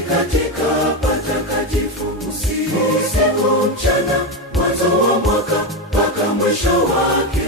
kati katika patakatifu, usiku mchana, mwanzo wa mwaka mpaka mwisho wake.